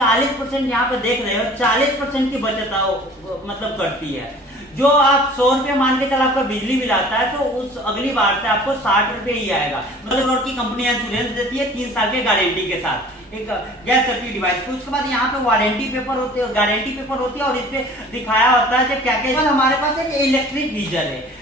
40% यहाँ पे देख रहे हो, 40% की बचत मतलब करती है। जो आप 100 रुपये मान के चल आपका बिजली बिल आता है तो उस अगली बार से आपको 60 रुपये ही आएगा। मतलब की कंपनी इंश्योरेंस देती है 3 साल के गारंटी के साथ एक गैस सेफ्टी डिवाइस को। उसके बाद यहाँ पे वारंटी पेपर होते है, गारंटी पेपर होती है और इस पे दिखाया होता है क्या क्या। हमारे पास एक इलेक्ट्रिक गीजर है।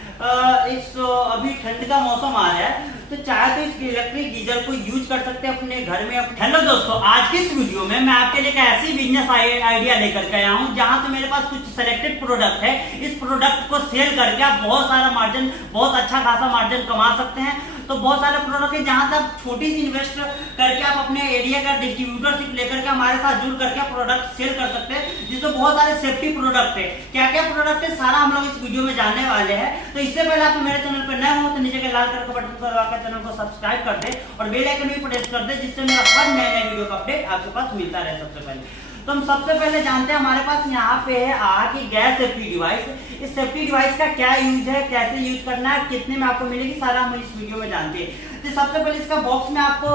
इस अभी ठंड का मौसम आ रहा है तो चाहे तो इस इलेक्ट्रिक गीजर को यूज कर सकते हैं अपने घर में। हेलो दोस्तों, आज की इस वीडियो में मैं आपके लिए एक ऐसी बिजनेस आइडिया लेकर के आया हूं जहां से मेरे पास कुछ सिलेक्टेड प्रोडक्ट है। इस प्रोडक्ट को सेल करके आप बहुत सारा मार्जिन, बहुत अच्छा खासा मार्जिन कमा सकते हैं। तो बहुत सारे प्रोडक्ट है जहां से आप छोटी सी इन्वेस्ट करके आप अपने एरिया का डिस्ट्रीब्यूटरशिप लेकर के हमारे साथ जुड़ करके प्रोडक्ट सेल कर सकते हैं, जिसमें बहुत सारे सेफ्टी प्रोडक्ट है। क्या क्या प्रोडक्ट है सारा हम लोग इस वीडियो में जानने वाले हैं। तो इससे पहले आप मेरे चैनल पर नए हो तो नीचे के लाल कलर का बटन दबाकर चैनल को सब्सक्राइब कर दे और बेल आइकन भी प्रेस कर दे, जिससे मेरा हर नए वीडियो का अपडेट आपके पास मिलता रहे। सबसे पहले तो हम सबसे पहले जानते हैं हमारे पास यहाँ पे है की गैस सेफ्टी डिवाइस। इस सेफ्टी डिवाइस का क्या यूज है, कैसे यूज करना है, कितने में आपको मिलेगी, सारा हम इस वीडियो में जानते हैं। तो सबसे पहले इसका बॉक्स में आपको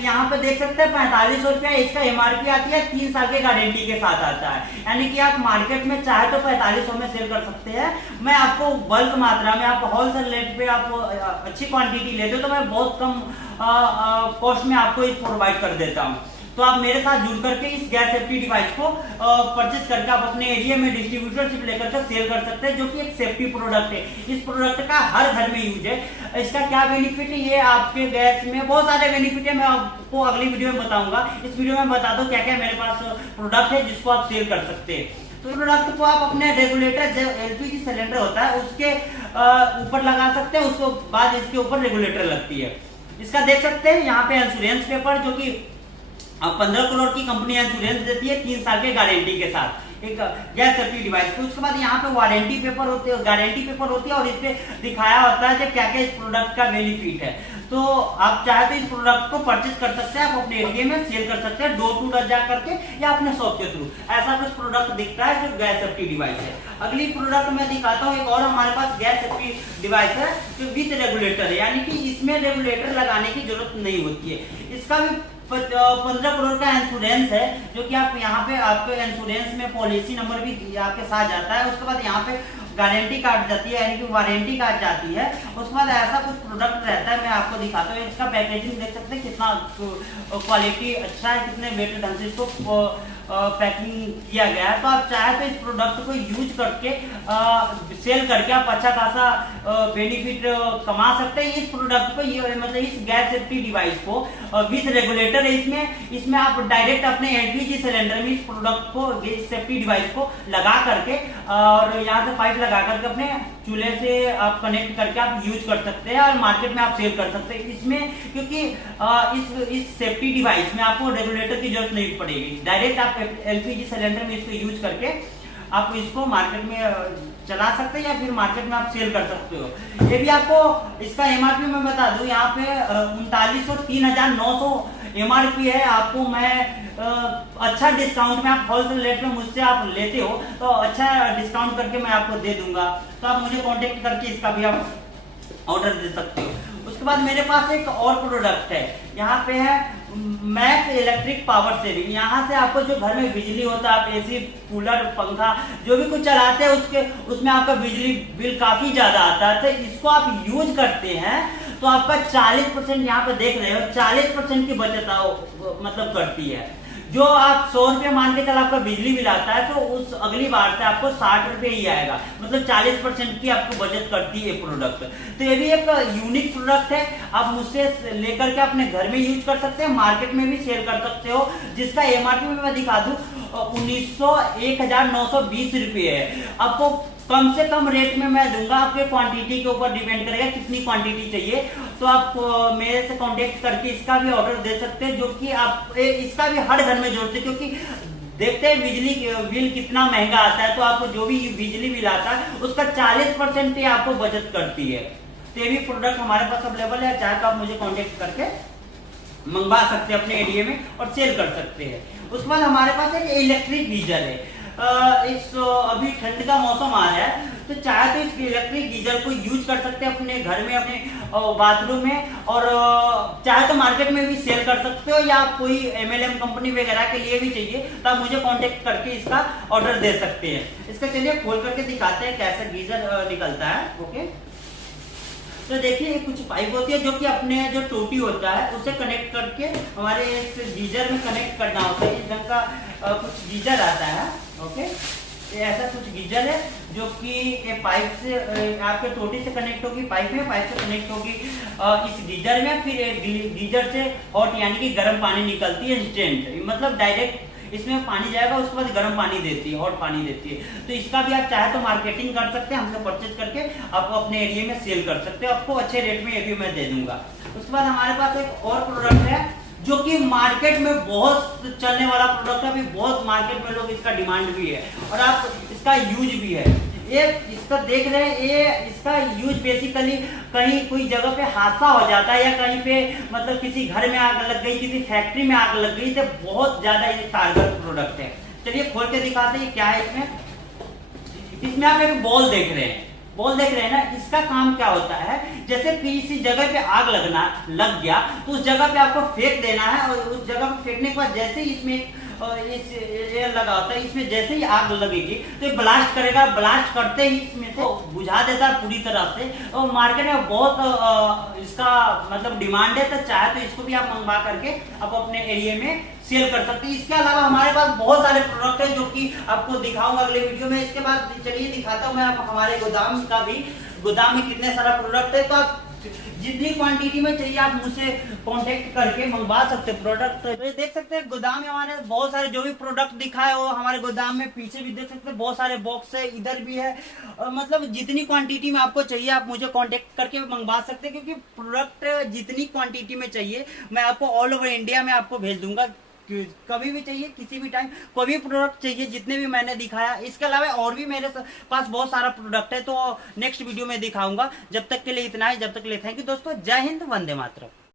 यहाँ पे देख सकते हैं 4500 रुपया इसका एमआरपी आती है, 3 साल के गारंटी के साथ आता है। यानी कि आप मार्केट में चाहे तो 4500 में सेल कर सकते हैं। मैं आपको बल्क मात्रा में, आप होलसेल रेट पे आप अच्छी क्वांटिटी लेते हो तो मैं बहुत कम कॉस्ट में आपको ये प्रोवाइड कर देता हूँ। तो आप मेरे साथ जुड़ करके इस गैस सेफ्टी डिवाइस को परचेज करके आप अपने एरिया में डिस्ट्रीब्यूटरशिप लेकर के सेल कर सकते हैं, जो कि एक सेफ्टी प्रोडक्ट है। इस प्रोडक्ट का हर घर में यूज है। इसका क्या बेनिफिट है, ये आपके गैस में बहुत सारे बेनिफिट है, मैं आपको अगली वीडियो में बताऊंगा। इस वीडियो में बता दो क्या क्या मेरे पास प्रोडक्ट है जिसको आप सेल कर सकते हैं। तो प्रोडक्ट को आप अपने रेगुलेटर, जो एलपीजी सिलेंडर होता है उसके ऊपर लगा सकते हैं। उसके बाद इसके ऊपर रेगुलेटर लगती है। इसका देख सकते हैं यहाँ पे इंश्योरेंस पेपर, जो कि 15 करोड़ की कंपनी इंश्योरेंस देती है 3 साल के गारंटी के साथ एक गैस सेफ्टी डिवाइस को। उसके बाद यहाँ पे वारंटी पेपर होते हैं, गारंटी पेपर होती है और इस पे दिखाया होता है कि क्या क्या इस प्रोडक्ट का बेनिफिट है। तो आप चाहे तो इस प्रोडक्ट को परचेज कर सकते हैं, आप अपने एरिया में सेल कर सकते हैं, डोर टू डोर जा करके या अपने शॉप के थ्रू। ऐसा कुछ प्रोडक्ट दिखता है जो गैस सेफ्टी डिवाइस है। अगली प्रोडक्ट मैं दिखाता हूँ, एक और हमारे पास गैस सेफ्टी डिवाइस है जो विद रेगुलेटर है, यानी कि इसमें रेगुलेटर लगाने की जरूरत नहीं होती है। इसका भी 15 करोड़ का इंश्योरेंस है, जो कि आप यहाँ पे आपके इंश्योरेंस में पॉलिसी नंबर भी आपके साथ जाता है। उसके बाद यहाँ पे गारंटी कार्ड जाती है, यानी कि वारंटी कार्ड जाती है। उसके बाद ऐसा कुछ प्रोडक्ट रहता है, मैं आपको दिखाता हूँ। इसका पैकेजिंग देख सकते हैं कितना क्वालिटी अच्छा है, कितने बेटर ढंग से इसको पैकिंग किया गया है। तो आप चाहे तो इस प्रोडक्ट को यूज करके सेल करके आप अच्छा खासा बेनिफिट कमा सकते हैं। इस प्रोडक्ट को मतलब इस गैस सेफ्टी डिवाइस को विद रेगुलेटर है इसमें आप डायरेक्ट अपने एलपीजी सिलेंडर में इस प्रोडक्ट को, गैस सेफ्टी डिवाइस को लगा करके और यहाँ से पाइप लगा करके अपने चूल्हे से आप कनेक्ट करके आप यूज कर सकते हैं और मार्केट में आप सेल कर सकते हैं। इसमें क्योंकि इस सेफ्टी डिवाइस में आपको रेगुलेटर की जरूरत नहीं पड़ेगी, डायरेक्ट आप एलपीजी सिलेंडर में इसको यूज करके आप इसको मार्केट में चला सकते हैं या फिर मार्केट में आप सेल कर सकते हो। ये भी आपको इसका एमआरपी मैं बता दूं, यहाँ पे 3900 3900 एमआरपी है। आपको मैं अच्छा डिस्काउंट में, आप होलसेल रेट में मुझसे आप लेते हो तो अच्छा डिस्काउंट करके मैं आपको दे दूंगा। तो आप मुझे कांटेक्ट करके इसका भी आप ऑर्डर दे सकते हो। उसके बाद मेरे पास एक और प्रोडक्ट है, यहाँ पे है मैक्स इलेक्ट्रिक पावर सेविंग। यहाँ से आपको जो घर में बिजली होता है, आप एसी, कूलर, पंखा जो भी कुछ चलाते हैं उसमें आपका बिजली बिल काफी ज्यादा आता है। तो इसको आप यूज करते हैं तो आपका 40% यहाँ पे देख रहे हो, 40% की बचत मतलब करती है। जो आप 100 रुपये मान के चल आपका बिजली बिल आता है तो उस अगली बार से आपको 60 रुपये ही आएगा। मतलब 40% की आपको बचत करती है प्रोडक्ट। तो ये भी एक यूनिक प्रोडक्ट है, आप मुझसे लेकर के अपने घर में यूज कर सकते हैं, मार्केट में भी सेल कर सकते हो। जिसका एमआरपी में मैं दिखा दूं 1920 रुपये है। आपको कम से कम रेट में मैं दूंगा, आपके क्वांटिटी के ऊपर डिपेंड करेगा कितनी क्वांटिटी चाहिए। तो आप मेरे से कांटेक्ट करके इसका भी ऑर्डर दे सकते हैं, जो कि आप इसका भी हर घर में जोड़ते, क्योंकि देखते हैं बिजली बिल कितना महंगा आता है। तो आपको जो भी बिजली बिल आता है उसका 40% ही आपको बचत करती है। तो ये भी प्रोडक्ट हमारे पास अवेलेबल है, चाहे तो आप मुझे कॉन्टेक्ट करके मंगवा सकते हैं अपने एरिया में और सेल कर सकते हैं। उसके बाद हमारे पास एक इलेक्ट्रिक गीजर है। इस अभी ठंड का मौसम आ रहा है, तो चाहे तो इस इलेक्ट्रिक गीजर को यूज कर सकते हैं अपने घर में, अपने बाथरूम में, और चाहे तो मार्केट में भी सेल कर सकते हो, या कोई MLM कंपनी वगैरह के लिए भी चाहिए तो आप मुझे कांटेक्ट करके इसका ऑर्डर दे सकते हैं। इसका चलिए खोल करके दिखाते हैं कैसे गीजर निकलता है। ओके, तो देखिए कुछ पाइप होती है जो कि अपने जो टोटी होता है उसे कनेक्ट करके हमारे इस गीजर में कनेक्ट करना होता है। इस ढंग का कुछ गीजर आता है। ओके, ये ऐसा कुछ गीजर है जो कि ये पाइप से आपके टोटी से कनेक्ट होगी, पाइप से कनेक्ट होगी इस गीजर में। फिर गीजर से हॉट यानी कि गर्म पानी निकलती है इंस्टेंट, मतलब डायरेक्ट इसमें पानी जाएगा, उसके बाद गर्म पानी देती है, हॉट पानी देती है। तो इसका भी आप चाहे तो मार्केटिंग कर सकते हैं, हमसे परचेज करके आप अपने एरिया में सेल कर सकते हो, आपको अच्छे रेट में ये भी मैं दे दूंगा। उसके बाद हमारे पास एक और प्रोडक्ट है जो कि मार्केट में बहुत चलने वाला प्रोडक्ट है, अभी बहुत मार्केट में लोग इसका डिमांड भी है और आप इसका यूज भी है। ये इसका देख रहे हैं, ये इसका यूज बेसिकली कहीं कोई जगह पे हादसा हो जाता है, या कहीं पे मतलब किसी घर में आग लग गई, किसी फैक्ट्री में आग लग गई, तो बहुत ज्यादा ये कारगर प्रोडक्ट है। चलिए खोल के दिखाते हैं क्या है इसमें। इसमें आप एक बॉल देख रहे हैं, बॉल देख रहे हैं ना, इसका काम क्या होता है, जैसे किसी जगह पे आग लग गया तो उस जगह पे आपको फेंक देना है, और उस जगह पे फेंकने के बाद जैसे ही इसमें ये लगा होता है, इसमें जैसे ही आग लगेगी तो ये ब्लास्ट करेगा, ब्लास्ट करते ही इसमें से बुझा देता है पूरी तरह से। और मार्केट में बहुत इसका मतलब डिमांड है, तो चाहे तो इसको भी आप मंगवा करके आप अपने एरिया में सेल कर सकते हैं। इसके अलावा हमारे पास बहुत सारे प्रोडक्ट हैं जो कि आपको दिखाऊंगा अगले वीडियो में। इसके बाद चलिए दिखाता हूँ मैं हमारे गोदाम का भी, गोदाम में कितने सारा प्रोडक्ट है। तो आप जितनी क्वांटिटी में चाहिए आप मुझसे कांटेक्ट करके मंगवा सकते हैं प्रोडक्ट। तो ये देख सकते हैं गोदाम में हमारे बहुत सारे जो भी प्रोडक्ट दिखाए वो हमारे गोदाम में, पीछे भी देख सकते हैं बहुत सारे बॉक्स है, इधर भी है। और मतलब जितनी क्वांटिटी में आपको चाहिए आप मुझे कांटेक्ट करके मंगवा सकते हैं, क्योंकि प्रोडक्ट जितनी क्वांटिटी में चाहिए मैं आपको ऑल ओवर इंडिया में आपको भेज दूंगा। कभी भी चाहिए, किसी भी टाइम कोई भी प्रोडक्ट चाहिए, जितने भी मैंने दिखाया। इसके अलावा और भी मेरे पास बहुत सारा प्रोडक्ट है, तो नेक्स्ट वीडियो में दिखाऊंगा। जब तक के लिए इतना है, जब तक के लिए थैंक यू दोस्तों। जय हिंद, वंदे मातरम।